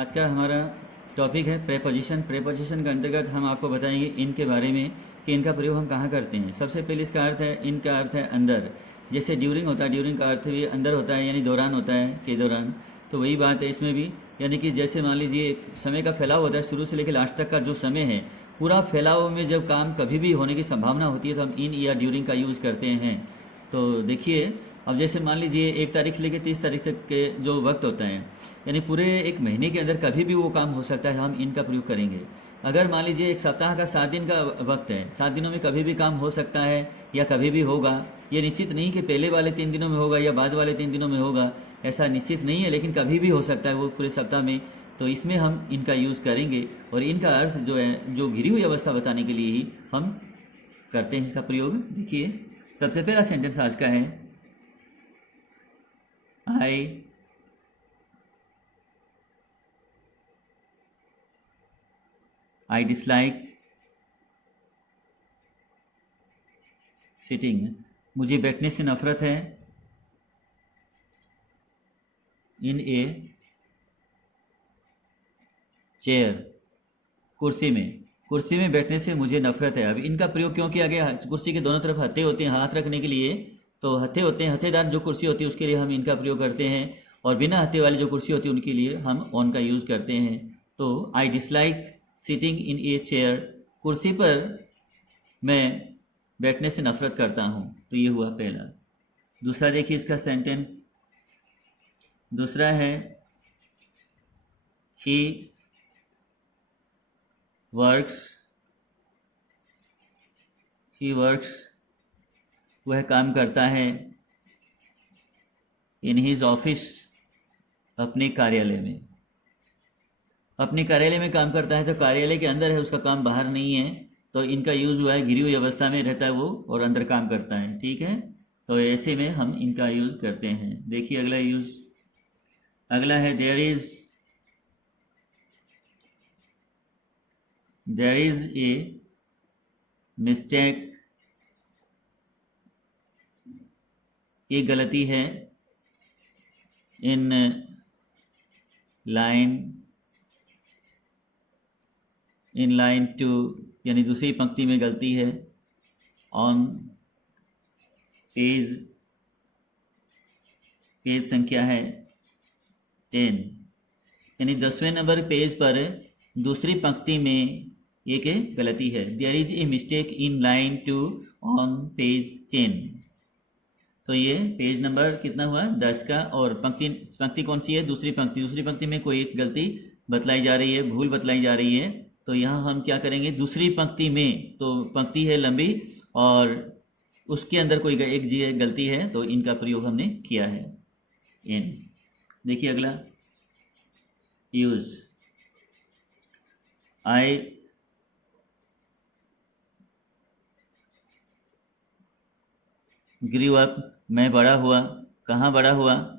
आज का हमारा टॉपिक है प्रेपोजिशन। प्रेपोजिशन के अंतर्गत हम आपको बताएंगे इन के बारे में कि इनका प्रयोग हम कहाँ करते हैं। सबसे पहले इसका अर्थ है, इन का अर्थ है अंदर। जैसे ड्यूरिंग होता है, ड्यूरिंग का अर्थ भी अंदर होता है, यानी दौरान होता है, के दौरान। तो वही बात है इसमें भी, यानी कि जैसे मान लीजिए समय का फैलाव होता है, शुरू से लेकर लास्ट तक का जो समय है, पूरा फैलाव में जब काम कभी भी होने की संभावना होती है तो हम इन या ड्यूरिंग का यूज़ करते हैं। तो देखिए, अब जैसे मान लीजिए 1 तारीख से लेकर 30 तारीख तक के जो वक्त होता है, यानी पूरे एक महीने के अंदर कभी भी वो काम हो सकता है, हम इनका प्रयोग करेंगे। अगर मान लीजिए एक सप्ताह का 7 दिन का वक्त है, 7 दिनों में कभी भी काम हो सकता है या कभी भी होगा। ये निश्चित नहीं कि पहले वाले 3 दिनों में होगा या बाद वाले 3 दिनों में होगा, ऐसा निश्चित नहीं है, लेकिन कभी भी हो सकता है वो पूरे सप्ताह में। तो इसमें हम इनका यूज़ करेंगे और इनका अर्थ जो है, जो घिरी हुई अवस्था बताने के लिए ही हम करते हैं इसका प्रयोग। देखिए, सबसे पहला सेंटेंस आज का है, आई डिसलाइक सिटिंग। मुझे बैठने से नफरत है। इन ए चेयर, कुर्सी में, कुर्सी में बैठने से मुझे नफरत है। अब इनका प्रयोग क्यों किया गया? कुर्सी के दोनों तरफ हत्थे होते हैं हाथ रखने के लिए, तो हत्थे होते हैं, हत्थेदार जो कुर्सी होती है उसके लिए हम इनका प्रयोग करते हैं, और बिना हत्थे वाली जो कुर्सी होती है उनके लिए हम ऑन का यूज़ करते हैं। तो I dislike sitting in a chair, कुर्सी पर मैं बैठने से नफरत करता हूँ। तो ये हुआ पहला। दूसरा देखिए इसका सेंटेंस, दूसरा है, ही वर्क्स, वह काम करता है, इन हिज ऑफिस, अपने कार्यालय में। अपने कार्यालय में काम करता है तो कार्यालय के अंदर है, उसका काम बाहर नहीं है। तो इनका यूज़ हुआ है, गिरी हुई अवस्था में रहता है वो और अंदर काम करता है, ठीक है। तो ऐसे में हम इनका यूज़ करते हैं। देखिए अगला यूज़, अगला है, देयर इज ए मिस्टेक, ये गलती है, इन लाइन टू, यानी दूसरी पंक्ति में गलती है, ऑन पेज संख्या है 10, यानी 10वें नंबर पेज पर दूसरी पंक्ति में एक गलती है। There is a mistake in line 2 on page 10। तो ये पेज नंबर कितना हुआ? 10 का। और पंक्ति कौन सी है? दूसरी पंक्ति में कोई एक गलती बतलाई जा रही है, भूल बतलाई जा रही है। तो यहाँ हम क्या करेंगे, दूसरी पंक्ति में, तो पंक्ति है लंबी और उसके अंदर कोई एक गलती है, तो इनका प्रयोग हमने किया है, इन। देखिए अगला यूज, आई ग्रीव अप, मैं बड़ा हुआ। कहाँ बड़ा हुआ?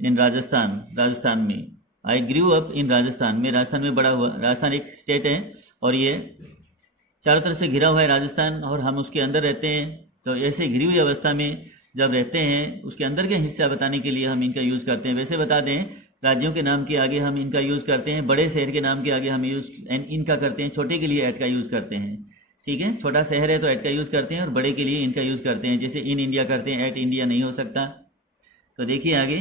इन राजस्थान में। आई ग्रीव अप इन राजस्थान, में राजस्थान में बड़ा हुआ। राजस्थान एक स्टेट है और ये चारों तरफ से घिरा हुआ है राजस्थान, और हम उसके अंदर रहते हैं। तो ऐसे घिरी हुई अवस्था में जब रहते हैं, उसके अंदर के हिस्सा बताने के लिए हम इनका यूज़ करते हैं। वैसे बता दें, राज्यों के नाम के आगे हम इनका यूज़ करते हैं, बड़े शहर के नाम के आगे हम यूज़ इनका करते हैं, छोटे के लिए ऐट का यूज़ करते हैं, ठीक है। छोटा शहर है तो ऐट का यूज़ करते हैं और बड़े के लिए इनका यूज़ करते हैं। जैसे इन इंडिया करते हैं, ऐट इंडिया नहीं हो सकता। तो देखिए आगे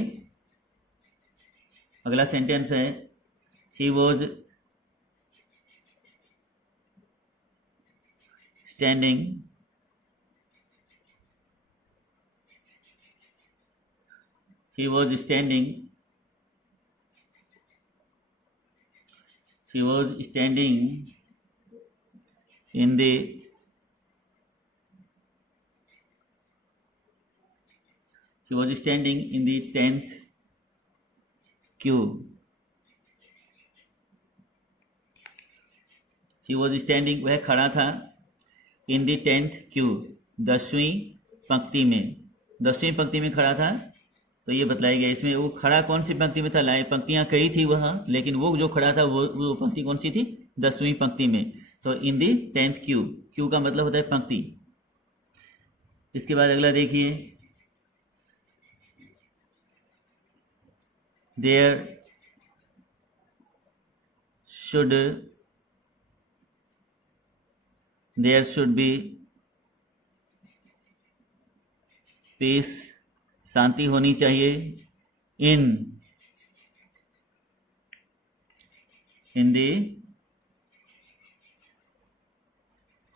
अगला सेंटेंस है, he was standing, he was standing in the he was standing in the 10th queue. He was standing, वह खड़ा था, in the 10th queue, 10वीं पंक्ति में, 10वीं पंक्ति में खड़ा था। तो ये बतलाया गया इसमें, वो खड़ा कौन सी पंक्ति में था? लाइन पंक्तियां कई थी वहाँ, लेकिन वो जो खड़ा था वो पंक्ति कौन सी थी? 10वीं पंक्ति में। तो इन दी 10th क्यू, क्यू का मतलब होता है पंक्ति। इसके बाद अगला देखिए, देयर शुड बी पीस, शांति होनी चाहिए। इन दी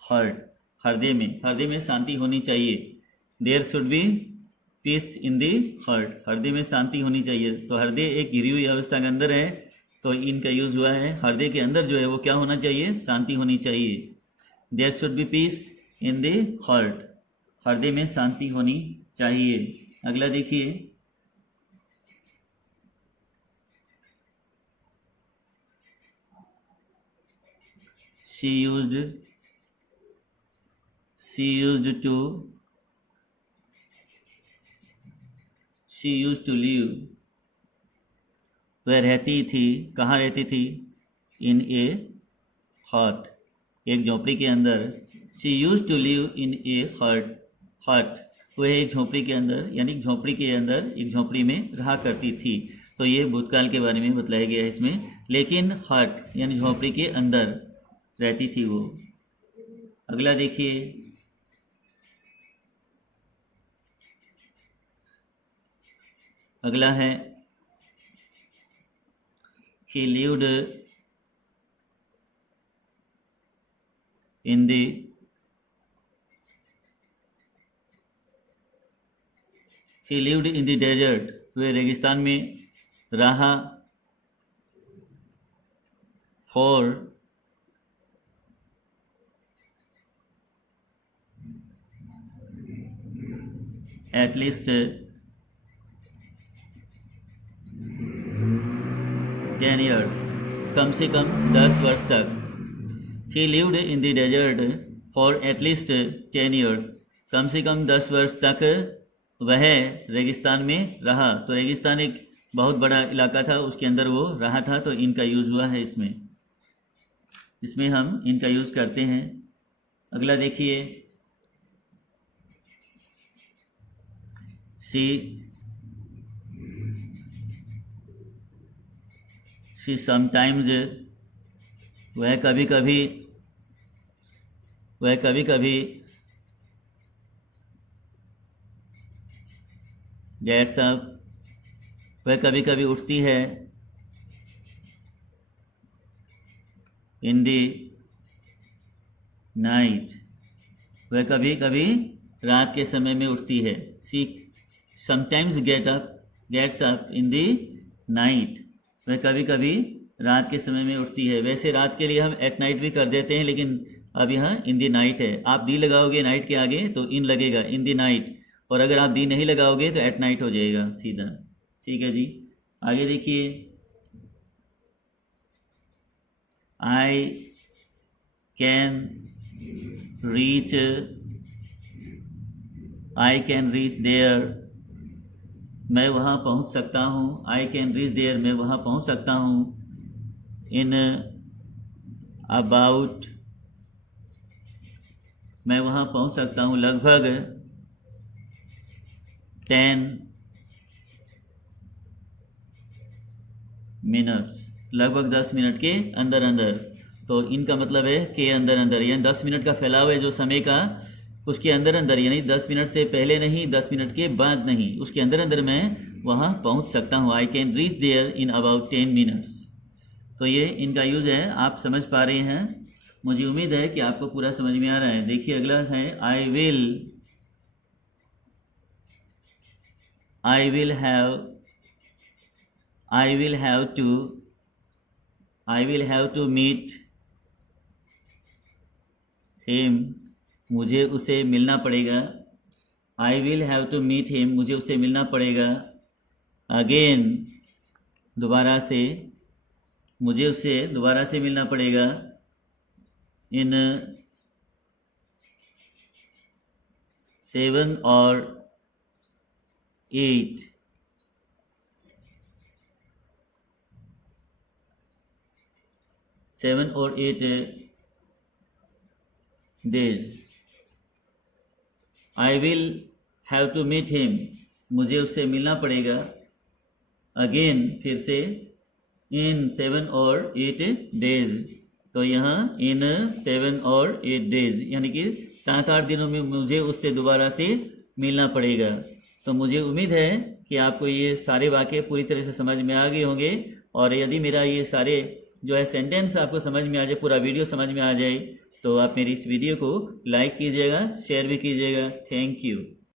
हर्ट, हृदय में शांति होनी चाहिए। There should be peace in the heart, हृदय में शांति होनी चाहिए। तो हृदय एक गिरी हुई अवस्था के अंदर है, तो इनका यूज हुआ है। हृदय के अंदर जो है वो क्या होना चाहिए? शांति होनी चाहिए। There should be peace in the heart, हृदय में शांति होनी चाहिए। अगला देखिए, शी यूज्ड टू लिव, वह रहती थी, कहाँ रहती थी? इन ए हट, एक झोपड़ी के अंदर। She used to live in a hut, वह एक झोपड़ी के अंदर, यानी झोपड़ी के अंदर, एक झोपड़ी में रहा करती थी। तो ये भूतकाल के बारे में बतलाया गया है इसमें। लेकिन हट यानी झोपड़ी के अंदर रहती थी वो। अगला देखिए, अगला है he lived in the desert, वे रेगिस्तान में रहा। for at least 10 years, कम से कम 10 वर्ष तक। He lived in the desert for at least 10 years, कम से कम 10 वर्ष तक वह रेगिस्तान में रहा। तो रेगिस्तान एक बहुत बड़ा इलाका था, उसके अंदर वो रहा था। तो इनका यूज़ हुआ है इसमें हम इनका यूज़ करते हैं। अगला देखिए, शी समटाइम्स, वह कभी कभी गेट्स अप, वह कभी कभी उठती है। इन दी नाइट, वह कभी कभी रात के समय में उठती है। She sometimes gets up in the night, वह कभी कभी रात के समय में उठती है। वैसे रात के लिए हम एट नाइट भी कर देते हैं, लेकिन अब यहाँ इन दी नाइट है। आप दी लगाओगे नाइट के आगे तो इन लगेगा, इन दी नाइट। और अगर आप दी नहीं लगाओगे तो एट नाइट हो जाएगा सीधा। ठीक है जी, आगे देखिए, आई कैन रीच देयर, मैं वहाँ पहुँच सकता हूँ। आई कैन रीच देयर, मैं वहाँ पहुँच सकता हूँ। इन अबाउट, मैं वहाँ पहुँच सकता हूँ लगभग 10 मिनट्स, लगभग 10 मिनट के अंदर अंदर। तो इनका मतलब है के अंदर अंदर, यानी 10 मिनट का फैलाव है जो समय का, उसके अंदर अंदर, यानी 10 मिनट से पहले नहीं, 10 मिनट के बाद नहीं, उसके अंदर अंदर मैं वहाँ पहुँच सकता हूँ। I can reach there in about 10 minutes. तो ये इनका यूज़ है, आप समझ पा रहे हैं। मुझे उम्मीद है कि आपको पूरा समझ में आ रहा है। देखिए अगला है, I will have to meet him, मुझे उसे मिलना पड़ेगा। I will have to meet him, मुझे उसे मिलना पड़ेगा। अगेन, दोबारा से, मुझे उसे दोबारा से मिलना पड़ेगा। इन 7 और 8 days. I will have to meet him, मुझे उससे मिलना पड़ेगा। अगेन फिर से इन 7 और 8 डेज। तो यहाँ इन 7 और 8 डेज यानी कि 7-8 दिनों में मुझे उससे दोबारा से मिलना पड़ेगा। तो मुझे उम्मीद है कि आपको ये सारे वाक्य पूरी तरह से समझ में आ गए होंगे। और यदि मेरा ये सारे जो है सेंटेंस आपको समझ में आ जाए, पूरा वीडियो समझ में आ जाए, तो आप मेरी इस वीडियो को लाइक कीजिएगा, शेयर भी कीजिएगा। Thank you.